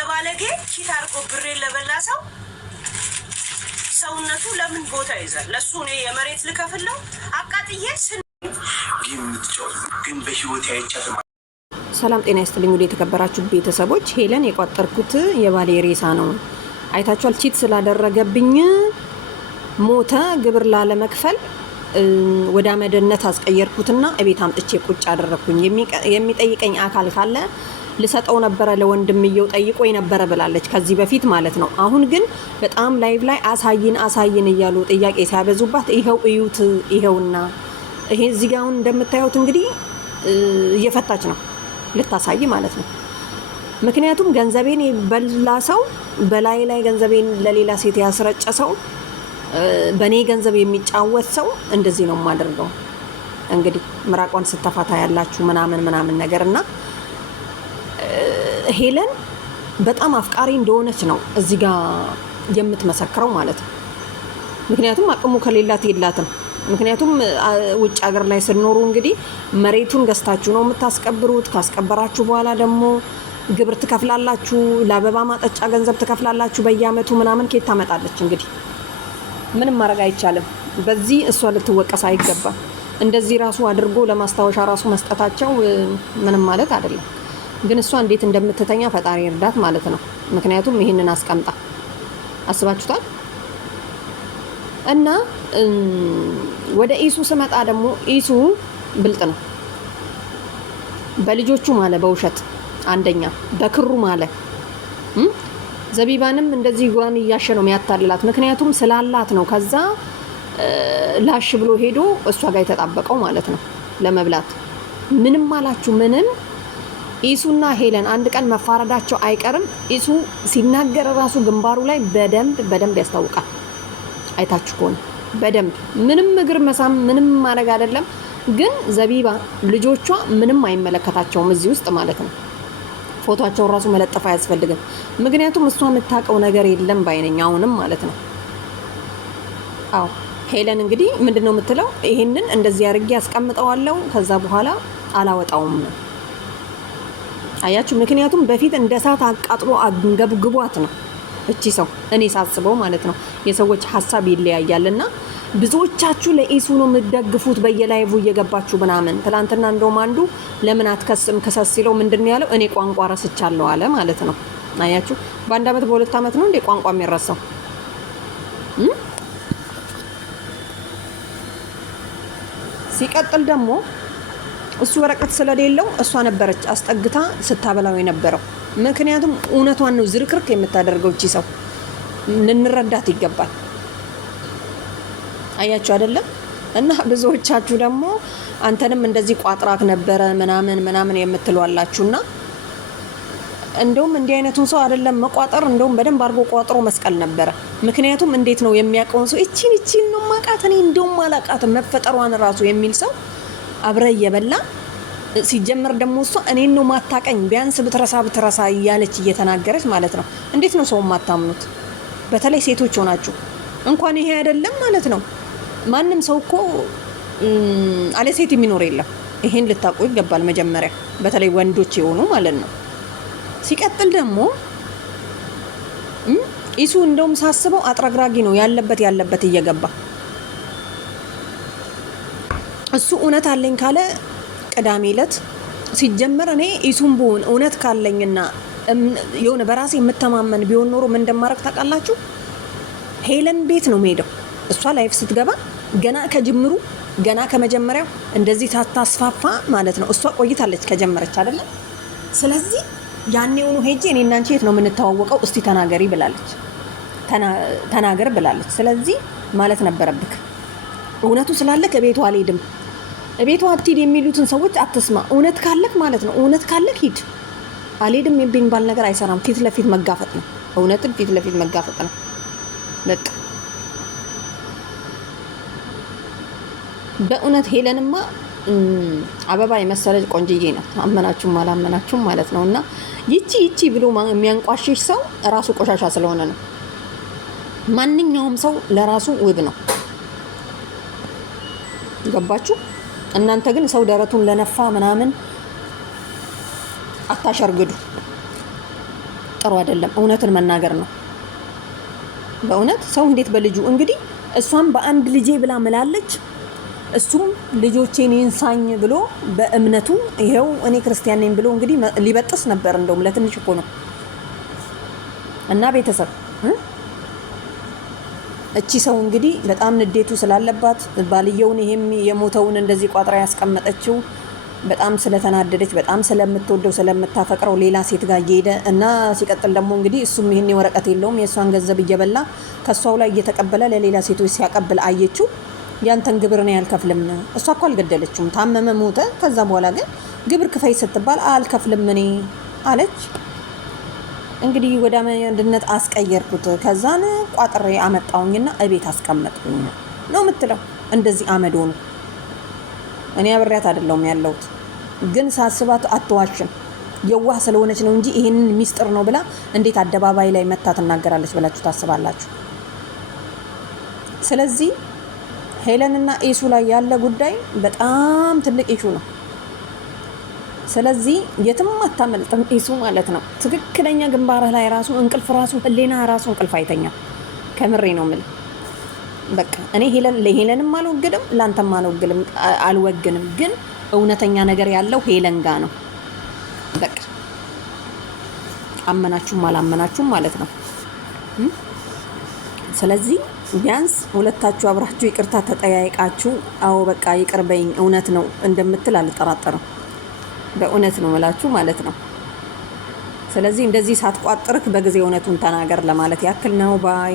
ለባለጌ ኪት አርጎ ብሬ ለበላ ሰው ሰውነቱ ለምን ቦታ ይዛል? ለሱ ነው የመሬት ልከፍለው አቃጥዬ ግን በህይወት ያይቻል። ሰላም ጤና ይስጥልኝ ወደ የተከበራችሁ ቤተሰቦች። ሄለን የቋጠርኩት የባሌ ሬሳ ነው አይታችኋል። ቺት ስላደረገብኝ ሞተ። ግብር ላለመክፈል ወደ አመድነት አስቀየርኩትና እቤት አምጥቼ ቁጭ አደረኩኝ። የሚጠይቀኝ አካል ካለ ልሰጠው ነበረ፣ ለወንድምየው ጠይቆኝ ነበረ ብላለች ከዚህ በፊት ማለት ነው። አሁን ግን በጣም ላይቭ ላይ አሳይን እያሉ ጥያቄ ሲያበዙባት ይሄው እዩት፣ ይሄውና ይሄ እዚህ ጋር አሁን እንደምታዩት እንግዲህ እየፈታች ነው ልታሳይ ማለት ነው። ምክንያቱም ገንዘቤን በላ ሰው በላይ ላይ ገንዘቤን ለሌላ ሴት ያስረጨ ሰው በኔ ገንዘብ የሚጫወት ሰው እንደዚህ ነው የማደርገው። እንግዲህ ምራቋን ስተፋታ ያላችሁ ምናምን ነገርና ሄለን በጣም አፍቃሪ እንደሆነች ነው እዚህ ጋር የምትመሰክረው ማለት ነው። ምክንያቱም አቅሙ ከሌላት የላትም። ምክንያቱም ውጭ ሀገር ላይ ስንኖሩ እንግዲህ መሬቱን ገዝታችሁ ነው የምታስቀብሩት። ካስቀበራችሁ በኋላ ደግሞ ግብር ትከፍላላችሁ፣ ለአበባ ማጠጫ ገንዘብ ትከፍላላችሁ በየአመቱ ምናምን። ከየት ታመጣለች እንግዲህ? ምንም ማድረግ አይቻልም። በዚህ እሷ ልትወቀስ አይገባም። እንደዚህ ራሱ አድርጎ ለማስታወሻ ራሱ መስጠታቸው ምንም ማለት አይደለም። ግን እሷ እንዴት እንደምትተኛ ፈጣሪ እርዳት ማለት ነው። ምክንያቱም ይሄንን አስቀምጣ አስባችሁታል። እና ወደ ኢሱ ስመጣ ደግሞ ኢሱ ብልጥ ነው። በልጆቹ ማለ በውሸት አንደኛ፣ በክሩ ማለ ዘቢባንም እንደዚህ ጓን እያሸ ነው የሚያታልላት። ምክንያቱም ስላላት ነው። ከዛ ላሽ ብሎ ሄዶ እሷ ጋር የተጣበቀው ማለት ነው ለመብላት። ምንም አላችሁ ምንም ኢሱና ሄለን አንድ ቀን መፋረዳቸው አይቀርም። ኢሱ ሲናገር ራሱ ግንባሩ ላይ በደንብ ያስታውቃል። አይታችሁ ከሆነ በደንብ ምንም እግር መሳም ምንም ማድረግ አይደለም። ግን ዘቢባ ልጆቿ ምንም አይመለከታቸውም እዚህ ውስጥ ማለት ነው። ፎቶአቸውን ራሱ መለጠፍ አያስፈልግም። ምክንያቱም እሷ የምታውቀው ነገር የለም ባይነኝ አሁንም ማለት ነው። አዎ ሄለን እንግዲህ ምንድነው የምትለው? ይሄንን እንደዚህ አድርጌ ያስቀምጠዋለሁ ከዛ በኋላ አላወጣውም ነው። አያችሁ፣ ምክንያቱም በፊት እንደ እሳት አቃጥሎ አንገብግቧት ነው እቺ ሰው። እኔ ሳስበው ማለት ነው የሰዎች ሀሳብ ይለያያልና ብዙዎቻችሁ ለኢሱ ነው የምትደግፉት በየላይቭ እየገባችሁ ምናምን። ትናንትና እንደውም አንዱ ለምን አትከስም ከሰስ ሲለው ምንድነው ያለው? እኔ ቋንቋ ረስቻለሁ አለ ማለት ነው። አያችሁ፣ በአንድ አመት በሁለት አመት ነው እንደ ቋንቋ የሚረሳው። ሲቀጥል ደግሞ እሱ ወረቀት ስለሌለው እሷ ነበረች አስጠግታ ስታበላው የነበረው። ምክንያቱም እውነቷን ነው ዝርክርክ የምታደርገው እቺ ሰው። ልንረዳት ይገባል። አያችሁ አይደለም? እና ብዙዎቻችሁ ደግሞ አንተንም እንደዚህ ቋጥራክ ነበረ ምናምን የምትሏላችሁና እንደውም እንዲህ አይነቱን ሰው አይደለም መቋጠር፣ እንደውም በደንብ አድርጎ ቋጥሮ መስቀል ነበረ። ምክንያቱም እንዴት ነው የሚያውቀውን ሰው እቺን ነው ማቃት እኔ እንደውም አላቃትም መፈጠሯን ራሱ የሚል ሰው አብረ እየበላ ሲጀመር ደግሞ እሷ እኔን ነው ማታቀኝ ቢያንስ ብትረሳ እያለች እየተናገረች ማለት ነው። እንዴት ነው ሰው ማታምኑት? በተለይ ሴቶች ሆናችሁ እንኳን ይሄ አይደለም ማለት ነው። ማንም ሰው እኮ አለ ሴት የሚኖር የለም። ይሄን ልታውቁ ይገባል መጀመሪያ፣ በተለይ ወንዶች የሆኑ ማለት ነው። ሲቀጥል ደግሞ ኢሱ እንደውም ሳስበው አጥረግራጊ ነው ያለበት እየገባ እሱ እውነት አለኝ ካለ ቅዳሜ ዕለት ሲጀመር እኔ ኢሱን ብሆን እውነት ካለኝና የሆነ በራሴ የምተማመን ቢሆን ኖሮ ምን እንደማረግ ታውቃላችሁ? ሄለን ቤት ነው የምሄደው። እሷ ላይፍ ስትገባ ገና ከጅምሩ ገና ከመጀመሪያው እንደዚህ ታስፋፋ ማለት ነው። እሷ ቆይታለች ከጀመረች አይደለም። ስለዚህ ያኔውኑ ሄጄ እኔ እና አንቺ የት ነው የምንተዋወቀው? እስቲ ተናገሪ ብላለች፣ ተናገር ብላለች። ስለዚህ ማለት ነበረብክ እውነቱ ስላለ ከቤቷ አልሄድም፣ ቤቷ አትሂድ የሚሉትን ሰዎች አትስማ። እውነት ካለክ ማለት ነው እውነት ካለክ ሂድ። አልሄድም የሚባል ነገር አይሰራም። ፊት ለፊት መጋፈጥ ነው። እውነትን ፊት ለፊት መጋፈጥ ነው በቃ። በእውነት ሄለንማ አበባ የመሰለች ቆንጅዬ ናት። አመናችሁም አላመናችሁም ማለት ነው። እና ይቺ ብሎ የሚያንቋሽሽ ሰው ራሱ ቆሻሻ ስለሆነ ነው። ማንኛውም ሰው ለራሱ ውብ ነው። ገባችሁ? እናንተ ግን ሰው ደረቱን ለነፋ ምናምን አታሸርግዱ። ጥሩ አይደለም። እውነትን መናገር ነው። በእውነት ሰው እንዴት በልጁ እንግዲህ እሷም በአንድ ልጄ ብላ ምላለች፣ እሱም ልጆቼን ይንሳኝ ብሎ በእምነቱ ይሄው እኔ ክርስቲያን ነኝ ብሎ እንግዲህ ሊበጥስ ነበር። እንደውም ለትንሽ እኮ ነው። እና ቤተሰብ እቺ ሰው እንግዲህ በጣም ንዴቱ ስላለባት ባልየውን ይሄም የሞተውን እንደዚህ ቋጥራ ያስቀመጠችው በጣም ስለተናደደች በጣም ስለምትወደው ስለምታፈቅረው ሌላ ሴት ጋር እየሄደ እና ሲቀጥል ደግሞ እንግዲህ እሱም ይሄን ወረቀት የለውም የእሷን ገንዘብ እየበላ ከሷው ላይ እየተቀበለ ለሌላ ሴቶች ሲያቀብል አየችው። ያንተን ግብር ነው ያልከፍልም። እሷ እኮ አልገደለችውም፣ ታመመ፣ ሞተ። ከዛ በኋላ ግን ግብር ክፈይ ስትባል አልከፍልም እኔ አለች። እንግዲህ ወደ አንድነት አስቀየርኩት፣ ከዛን ቋጥሬ አመጣውኝና እቤት አስቀመጥኩኝ ነው የምትለው። እንደዚህ አመዶ ነው። እኔ አብሬያት አይደለሁም ያለሁት፣ ግን ሳስባት አትዋሽም። የዋህ ስለሆነች ነው እንጂ ይሄንን ሚስጥር ነው ብላ እንዴት አደባባይ ላይ መታ ትናገራለች ብላችሁ ታስባላችሁ? ስለዚህ ሄለንና ኢሱ ላይ ያለ ጉዳይ በጣም ትልቅ ኢሹ ነው። ስለዚህ የትም አታመልጥም ኢሱ ማለት ነው። ትክክለኛ ግንባርህ ላይ ራሱ እንቅልፍ ራሱ ህሊና ራሱ እንቅልፍ አይተኛም። ከምሬ ነው የምልህ። በቃ እኔ ለሄለንም አልወግድም ላንተም አልወግንም፣ ግን እውነተኛ ነገር ያለው ሄለን ጋ ነው። በቃ አመናችሁም አላመናችሁም ማለት ነው። ስለዚህ ቢያንስ ሁለታችሁ አብራችሁ ይቅርታ ተጠያይቃችሁ አዎ በቃ ይቅር በይኝ እውነት ነው እንደምትል አልጠራጠርም። በእውነት ነው እላችሁ ማለት ነው። ስለዚህ እንደዚህ ሳትቋጥርክ በጊዜ እውነቱን ተናገር ለማለት ያክል ነው። ባይ